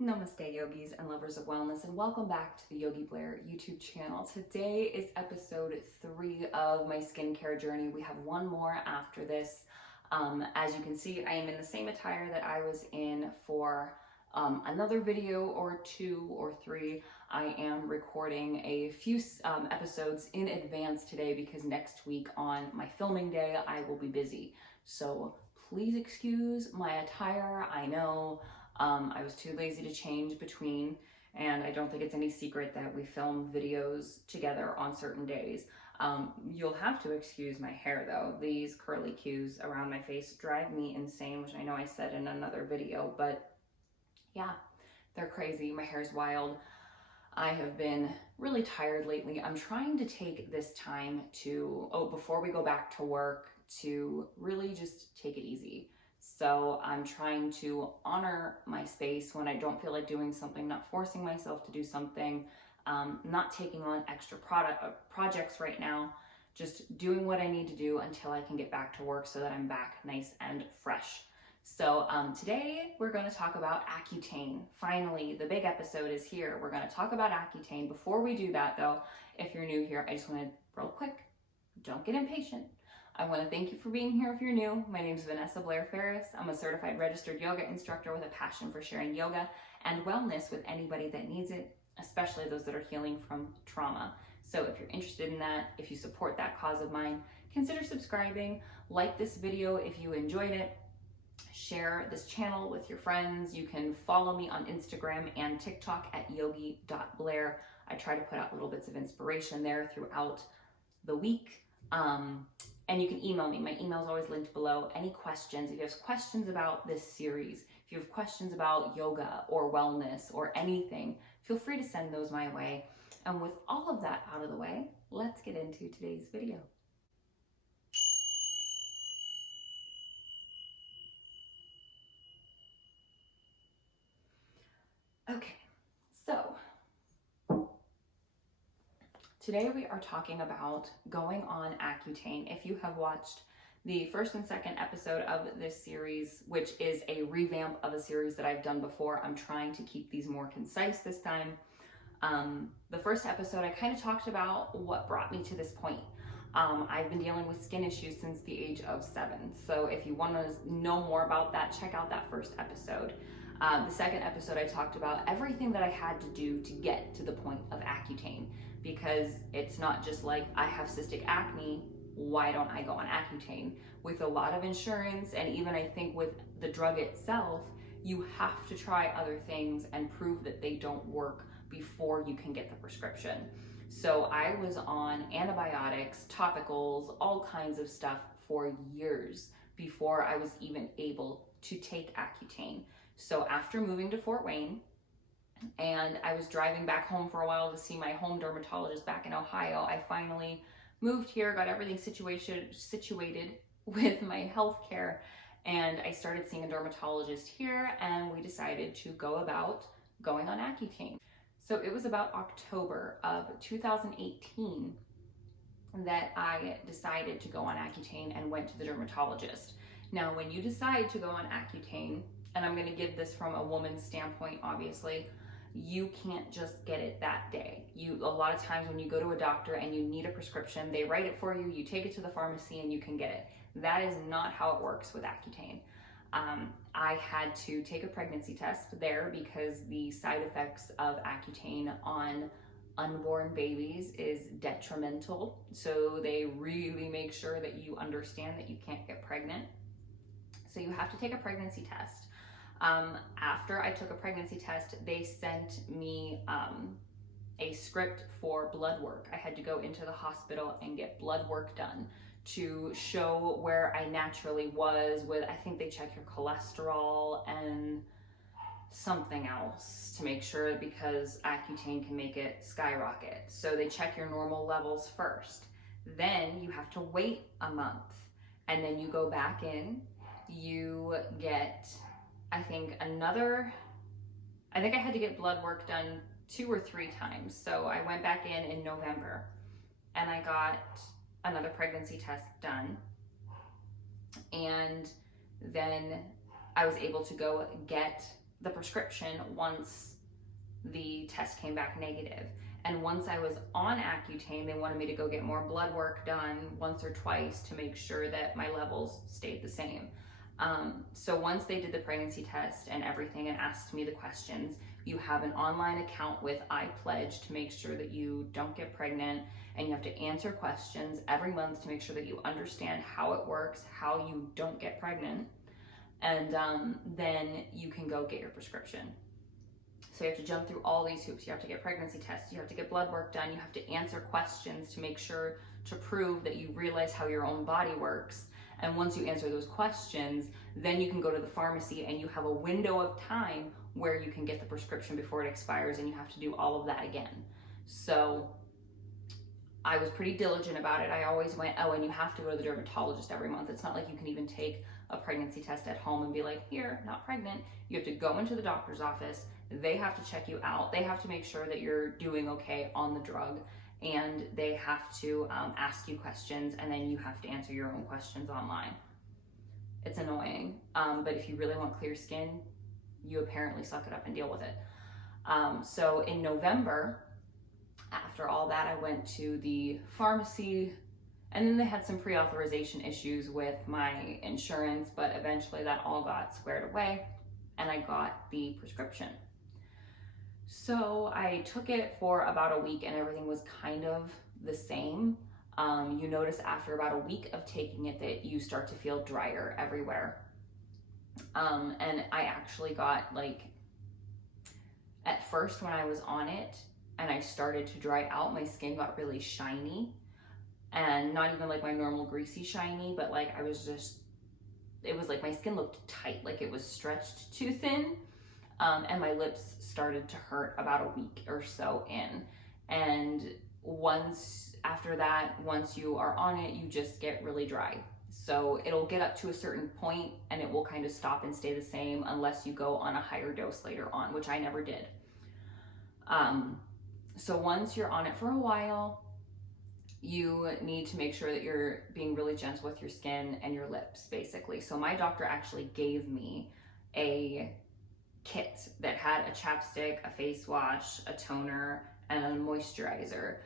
Namaste yogis and lovers of wellness, and welcome back to the Yogi Blair YouTube channel. Today is episode 3 of my skincare journey. We have one more after this. As you can see, I am in the same attire that I was in for another video or 2 or 3. I am recording a few episodes in advance today because next week on my filming day I will be busy. So please excuse my attire. I know I was too lazy to change between, and I don't think it's any secret that we film videos together on certain days. You'll have to excuse my hair though. These curly cues around my face drive me insane, which I know I said in another video, but yeah, they're crazy. My hair's wild. I have been really tired lately. I'm trying to take this time to, before we go back to work, to really just take it easy. So I'm trying to honor my space when I don't feel like doing something, not forcing myself to do something, not taking on extra projects right now, just doing what I need to do until I can get back to work so that I'm back nice and fresh. So today we're going to talk about Accutane. Finally, the big episode is here. We're going to talk about Accutane. Before we do that though, if you're new here, I just want to, real quick, don't get impatient. I want to thank you for being here if you're new. My name is Vanessa Blair Ferris. I'm a certified registered yoga instructor with a passion for sharing yoga and wellness with anybody that needs it, especially those that are healing from trauma. So if you're interested in that, if you support that cause of mine, consider subscribing, like this video if you enjoyed it, share this channel with your friends. You can follow me on Instagram and TikTok at yogi.blair. I try to put out little bits of inspiration there throughout the week. And you can email me. My email is always linked below. Any questions, if you have questions about this series, if you have questions about yoga or wellness or anything, feel free to send those my way. And with all of that out of the way, let's get into today's video. Okay, so today we are talking about going on Accutane. If you have watched the first and second episode of this series, which is a revamp of a series that I've done before, I'm trying to keep these more concise this time. The first episode, I kind of talked about what brought me to this point. I've been dealing with skin issues since the age of 7. So if you want to know more about that, check out that first episode. The second episode, I talked about everything that I had to do to get to the point of Accutane, because it's not just like I have cystic acne, why don't I go on Accutane? With a lot of insurance, and even I think with the drug itself, you have to try other things and prove that they don't work before you can get the prescription. So I was on antibiotics, topicals, all kinds of stuff for years before I was even able to take Accutane. So after moving to Fort Wayne, and I was driving back home for a while to see my home dermatologist back in Ohio, I finally moved here, got everything situated with my health care, and I started seeing a dermatologist here, and we decided to go about going on Accutane. So it was about October of 2018 that I decided to go on Accutane and went to the dermatologist. Now, when you decide to go on Accutane, and I'm going to give this from a woman's standpoint, obviously, you can't just get it that day. A lot of times when you go to a doctor and you need a prescription, they write it for you, you take it to the pharmacy and you can get it. That is not how it works with Accutane. I had to take a pregnancy test there because the side effects of Accutane on unborn babies is detrimental. So they really make sure that you understand that you can't get pregnant. So you have to take a pregnancy test. After I took a pregnancy test, they sent me a script for blood work. I had to go into the hospital and get blood work done to show where I naturally was with, I think they check your cholesterol and something else to make sure, because Accutane can make it skyrocket. So they check your normal levels first. Then you have to wait a month, and then you go back in, you get, I think I had to get blood work done 2 or 3 times. So I went back in November, and I got another pregnancy test done. And then I was able to go get the prescription once the test came back negative. And once I was on Accutane, they wanted me to go get more blood work done once or twice to make sure that my levels stayed the same. So once they did the pregnancy test and everything and asked me the questions, you have an online account with iPledge to make sure that you don't get pregnant, and you have to answer questions every month to make sure that you understand how it works, how you don't get pregnant, and then you can go get your prescription. So you have to jump through all these hoops. You have to get pregnancy tests, you have to get blood work done, you have to answer questions to make sure to prove that you realize how your own body works. And once you answer those questions, then you can go to the pharmacy and you have a window of time where you can get the prescription before it expires, and you have to do all of that again. So I was pretty diligent about it. I always went, oh, and you have to go to the dermatologist every month. It's not like you can even take a pregnancy test at home and be like, here, not pregnant. You have to go into the doctor's office. They have to check you out. They have to make sure that you're doing okay on the drug, and they have to ask you questions, and then you have to answer your own questions online. It's annoying, but if you really want clear skin, you apparently suck it up and deal with it. So in November, after all that, I went to the pharmacy, and then they had some pre-authorization issues with my insurance, but eventually that all got squared away and I got the prescription. So I took it for about a week and everything was kind of the same. You notice after about a week of taking it that you start to feel drier everywhere. And I actually got, like, at first when I was on it and I started to dry out, my skin got really shiny, and not even like my normal greasy shiny, but like I was just, it was like my skin looked tight, like it was stretched too thin. And my lips started to hurt about a week or so in. And after that, once you are on it, you just get really dry. So it'll get up to a certain point and it will kind of stop and stay the same unless you go on a higher dose later on, which I never did. So once you're on it for a while, you need to make sure that you're being really gentle with your skin and your lips, basically. So my doctor actually gave me a kit that had a chapstick, a face wash, a toner, and a moisturizer.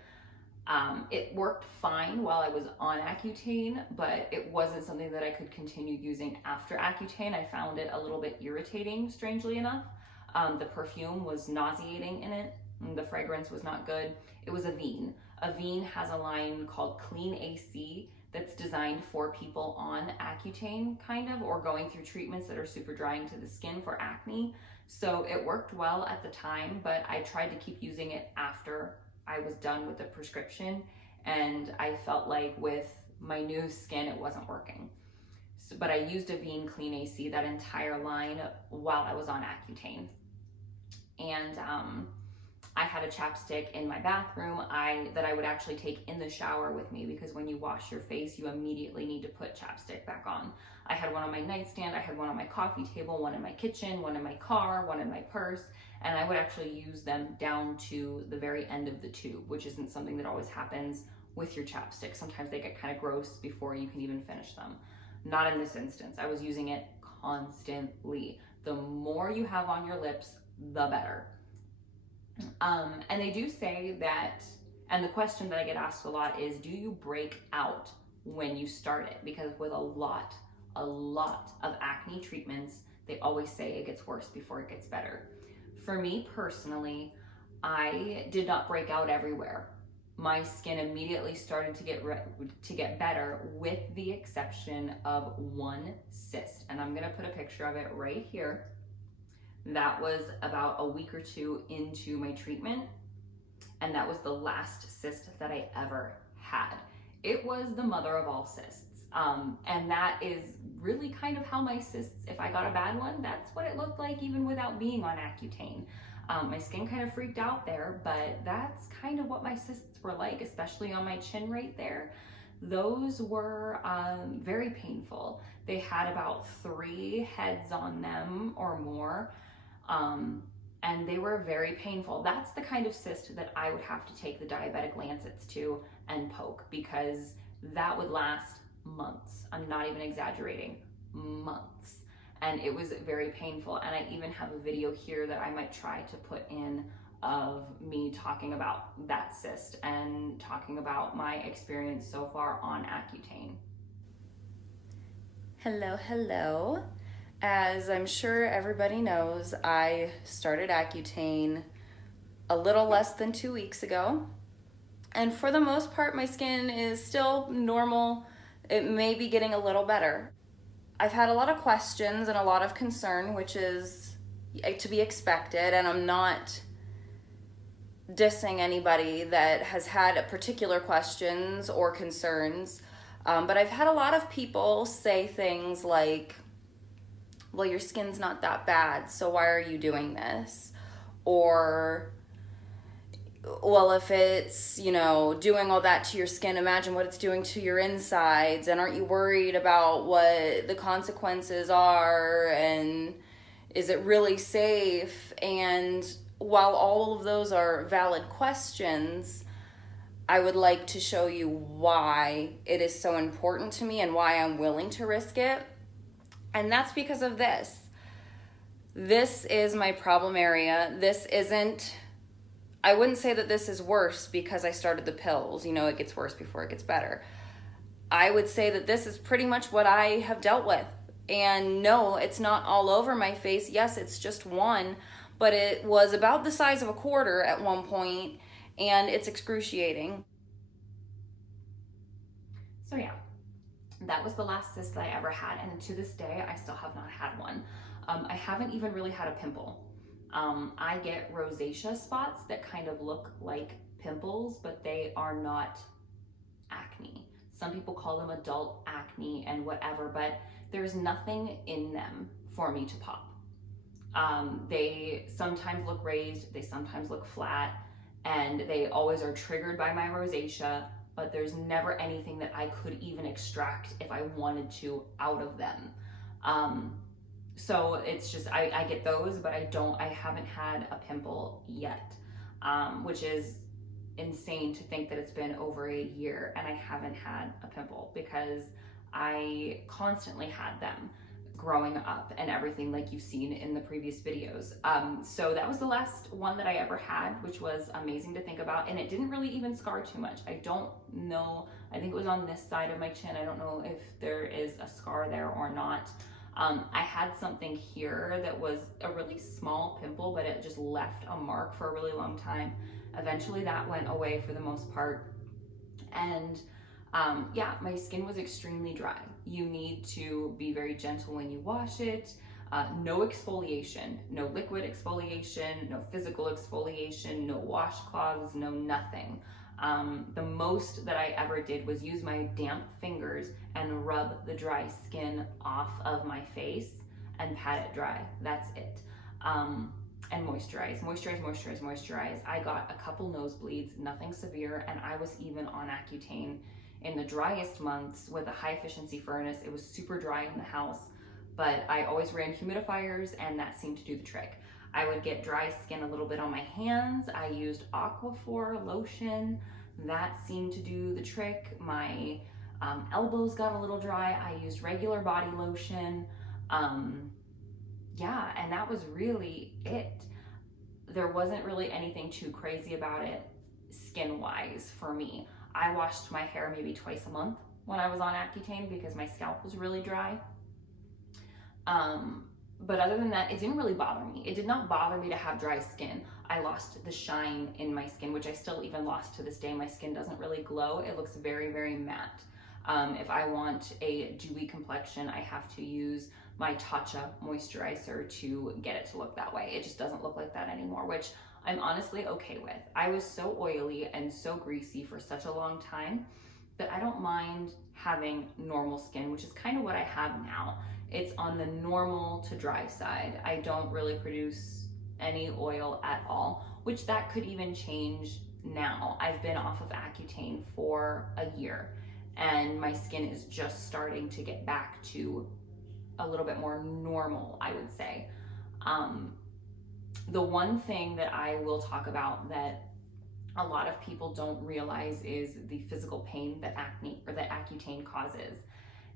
It worked fine while I was on Accutane, but it wasn't something that I could continue using after Accutane. I found it a little bit irritating, strangely enough. The perfume was nauseating in it. The fragrance was not good. It was Avene. Avene has a line called Clean AC that's designed for people on Accutane, kind of, or going through treatments that are super drying to the skin for acne. So it worked well at the time, but I tried to keep using it after I was done with the prescription, and I felt like with my new skin, it wasn't working. So, but I used Avene Clean AC, that entire line, while I was on Accutane. And I had a chapstick in my bathroom that I would actually take in the shower with me, because when you wash your face, you immediately need to put chapstick back on. I had one on my nightstand, I had one on my coffee table, one in my kitchen, one in my car, one in my purse, and I would actually use them down to the very end of the tube, which isn't something that always happens with your chapstick. Sometimes they get kind of gross before you can even finish them. Not in this instance. I was using it constantly. The more you have on your lips, the better. And they do say that, and the question that I get asked a lot is, do you break out when you start it? Because with a lot of acne treatments, they always say it gets worse before it gets better. For me personally, I did not break out everywhere. My skin immediately started to get better, with the exception of one cyst. And I'm gonna put a picture of it right here. That was about a week or two into my treatment, and that was the last cyst that I ever had. It was the mother of all cysts, and that is really kind of how my cysts, if I got a bad one, that's what it looked like even without being on Accutane. My skin kind of freaked out there, but that's kind of what my cysts were like, especially on my chin right there. Those were very painful. They had about 3 heads on them or more. And they were very painful. That's the kind of cyst that I would have to take the diabetic lancets to and poke, because that would last months. I'm not even exaggerating, months. and it was very painful. And I even have a video here that I might try to put in of me talking about that cyst and talking about my experience so far on Accutane. Hello. As I'm sure everybody knows, I started Accutane a little less than 2 weeks ago. And for the most part, my skin is still normal. It may be getting a little better. I've had a lot of questions and a lot of concern, which is to be expected, and I'm not dissing anybody that has had particular questions or concerns. But I've had a lot of people say things like, well, your skin's not that bad, so why are you doing this? Or, well, if it's, doing all that to your skin, imagine what it's doing to your insides, and aren't you worried about what the consequences are, and is it really safe? And while all of those are valid questions, I would like to show you why it is so important to me and why I'm willing to risk it. And that's because of this. This is my problem area. I wouldn't say that this is worse because I started the pills. It gets worse before it gets better. I would say that this is pretty much what I have dealt with. And no, it's not all over my face. Yes, it's just one, but it was about the size of a quarter at one point, and it's excruciating. So yeah, that was the last cyst that I ever had, and to this day, I still have not had one. I haven't even really had a pimple. I get rosacea spots that kind of look like pimples, but they are not acne. Some people call them adult acne and whatever, but there's nothing in them for me to pop. They sometimes look raised, they sometimes look flat, and they always are triggered by my rosacea, but there's never anything that I could even extract if I wanted to out of them. So it's just, I get those, but I haven't had a pimple yet, which is insane to think that it's been over a year and I haven't had a pimple, because I constantly had them growing up and everything, like you've seen in the previous videos. So that was the last one that I ever had, which was amazing to think about, and it didn't really even scar too much. I don't know, I think it was on this side of my chin. I don't know if there is a scar there or not. I had something here that was a really small pimple, but it just left a mark for a really long time. Eventually that went away for the most part. And yeah, my skin was extremely dry. You need to be very gentle when you wash it. No exfoliation, no liquid exfoliation, no physical exfoliation, no washcloths, no nothing. The most that I ever did was use my damp fingers and rub the dry skin off of my face and pat it dry. That's it. And moisturize. I got a couple nosebleeds, nothing severe, and I was even on Accutane in the driest months with a high efficiency furnace. It was super dry in the house, but I always ran humidifiers and that seemed to do the trick. I would get dry skin a little bit on my hands. I used Aquaphor lotion. That seemed to do the trick. My elbows got a little dry. I used regular body lotion. Yeah, and that was really it. There wasn't really anything too crazy about it skin-wise for me. I washed my hair maybe twice a month when I was on Accutane because my scalp was really dry. But other than that, it didn't really bother me. It did not bother me to have dry skin. I lost the shine in my skin, which I still even lost to this day. My skin doesn't really glow. It looks very, very matte. If I want a dewy complexion, I have to use my Tatcha moisturizer to get it to look that way. It just doesn't look like that anymore, which I'm honestly okay with. I was so oily and so greasy for such a long time that I don't mind having normal skin, which is kind of what I have now. It's on the normal to dry side. I don't really produce any oil at all, which that could even change now. I've been off of Accutane for a year and my skin is just starting to get back to a little bit more normal, I would say. The one thing that I will talk about that a lot of people don't realize is the physical pain that Accutane causes.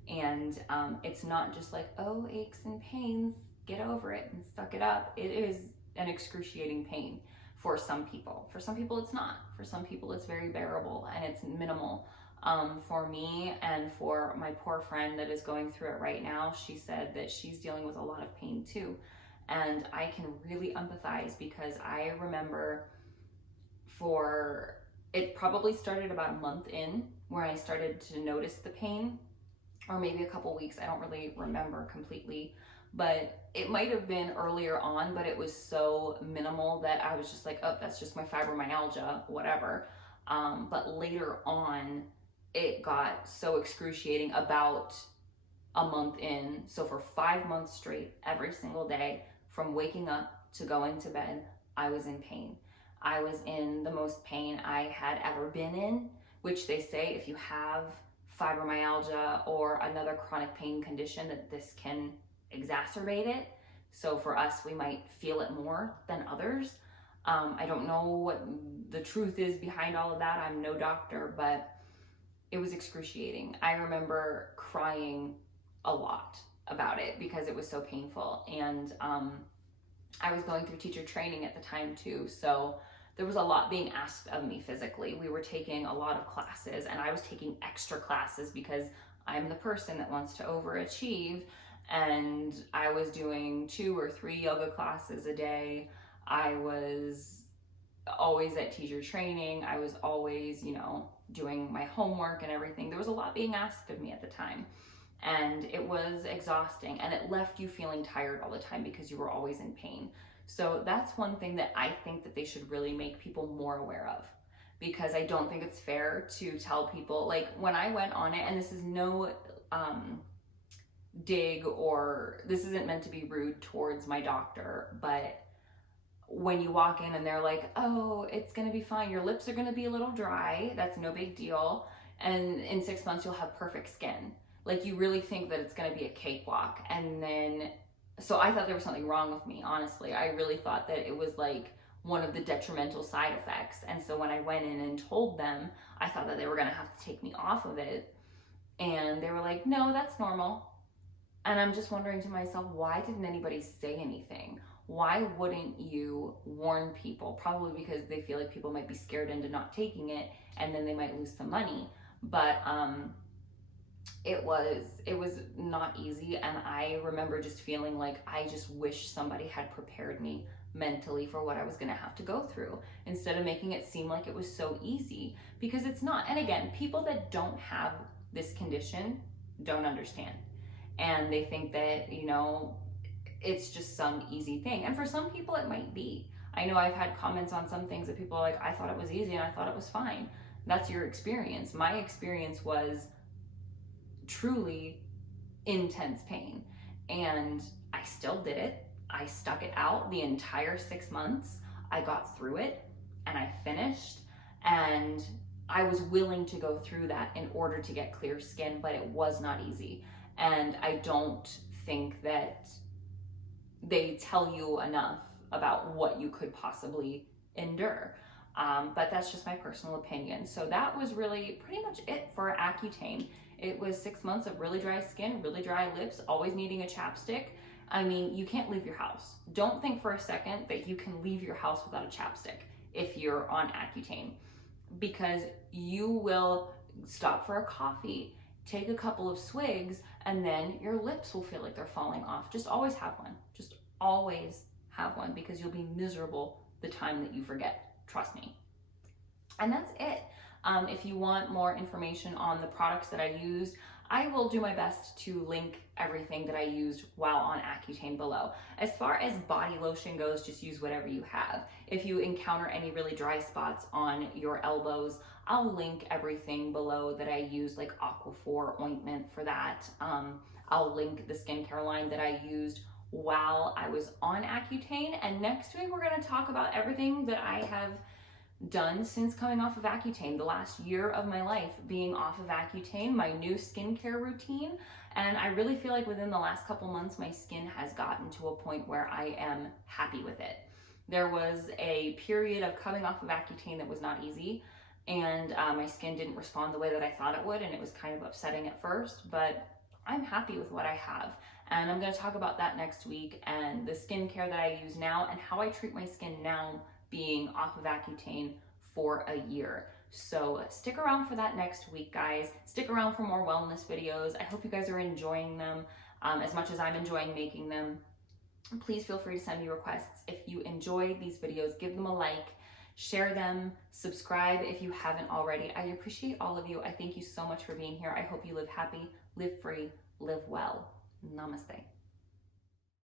And it's not just like, oh, aches and pains, get over it and suck it up. It is an excruciating pain for some people. For some people, it's not. For some people, it's very bearable and it's minimal. For me and for my poor friend that is going through it right now, she said that she's dealing with a lot of pain too. And I can really empathize because I remember it probably started about a month in where I started to notice the pain, or maybe a couple weeks. I don't really remember completely, but it might have been earlier on, but it was so minimal that I was just like, oh, that's just my fibromyalgia, whatever. But later on, it got so excruciating about a month in. So for 5 months straight, every single day, from waking up to going to bed, I was in pain. I was in the most pain I had ever been in, which they say if you have fibromyalgia or another chronic pain condition, that this can exacerbate it. So for us, we might feel it more than others. I don't know what the truth is behind all of that. I'm no doctor, but it was excruciating. I remember crying a lot about it because it was so painful. And I was going through teacher training at the time too. So there was a lot being asked of me physically. We were taking a lot of classes and I was taking extra classes because I'm the person that wants to overachieve. And I was doing 2 or 3 yoga classes a day. I was always at teacher training. I was always, doing my homework and everything. There was a lot being asked of me at the time. And it was exhausting and it left you feeling tired all the time because you were always in pain. So that's one thing that I think that they should really make people more aware of, because I don't think it's fair to tell people, like when I went on it, and this is no dig, or this isn't meant to be rude towards my doctor, but when you walk in and they're like, oh, it's gonna be fine, your lips are gonna be a little dry, that's no big deal, and in 6 months you'll have perfect skin. Like, you really think that it's gonna be a cakewalk. And then, so I thought there was something wrong with me, honestly. I really thought that it was like one of the detrimental side effects. And so when I went in and told them, I thought that they were gonna have to take me off of it. And they were like, no, that's normal. And I'm just wondering to myself, why didn't anybody say anything? Why wouldn't you warn people? Probably because they feel like people might be scared into not taking it and then they might lose some money. But it was not easy. And I remember just feeling like I just wish somebody had prepared me mentally for what I was gonna have to go through, instead of making it seem like it was so easy, because it's not. And again, people that don't have this condition don't understand. And they think that, it's just some easy thing. And for some people it might be. I know I've had comments on some things that people are like, I thought it was easy and I thought it was fine. That's your experience. My experience was truly intense pain. And I still did it. I stuck it out the entire 6 months. I got through it and I finished. And I was willing to go through that in order to get clear skin, but it was not easy. And I don't think that they tell you enough about what you could possibly endure. But that's just my personal opinion. So that was really pretty much it for Accutane. It was 6 months of really dry skin, really dry lips, always needing a chapstick. I mean, you can't leave your house. Don't think for a second that you can leave your house without a chapstick if you're on Accutane, because you will stop for a coffee, take a couple of swigs, and then your lips will feel like they're falling off. Just always have one. Just always have one, because you'll be miserable the time that you forget. Trust me. And that's it. If you want more information on the products that I used, I will do my best to link everything that I used while on Accutane below. As far as body lotion goes, just use whatever you have. If you encounter any really dry spots on your elbows, I'll link everything below that I use, like Aquaphor ointment for that. I'll link the skincare line that I used while I was on Accutane. And next week, we're gonna talk about everything that I have done since coming off of Accutane, the last year of my life being off of Accutane, my new skincare routine. And I really feel like within the last couple months, my skin has gotten to a point where I am happy with it. There was a period of coming off of Accutane that was not easy, and my skin didn't respond the way that I thought it would, and it was kind of upsetting at first, but I'm happy with what I have. And I'm going to talk about that next week, and the skincare that I use now and how I treat my skin now, being off of Accutane for a year. So stick around for that next week, guys. Stick around for more wellness videos. I hope you guys are enjoying them as much as I'm enjoying making them. Please feel free to send me requests. If you enjoy these videos, give them a like, share them, subscribe if you haven't already. I appreciate all of you. I thank you so much for being here. I hope you live happy, live free, live well. Namaste.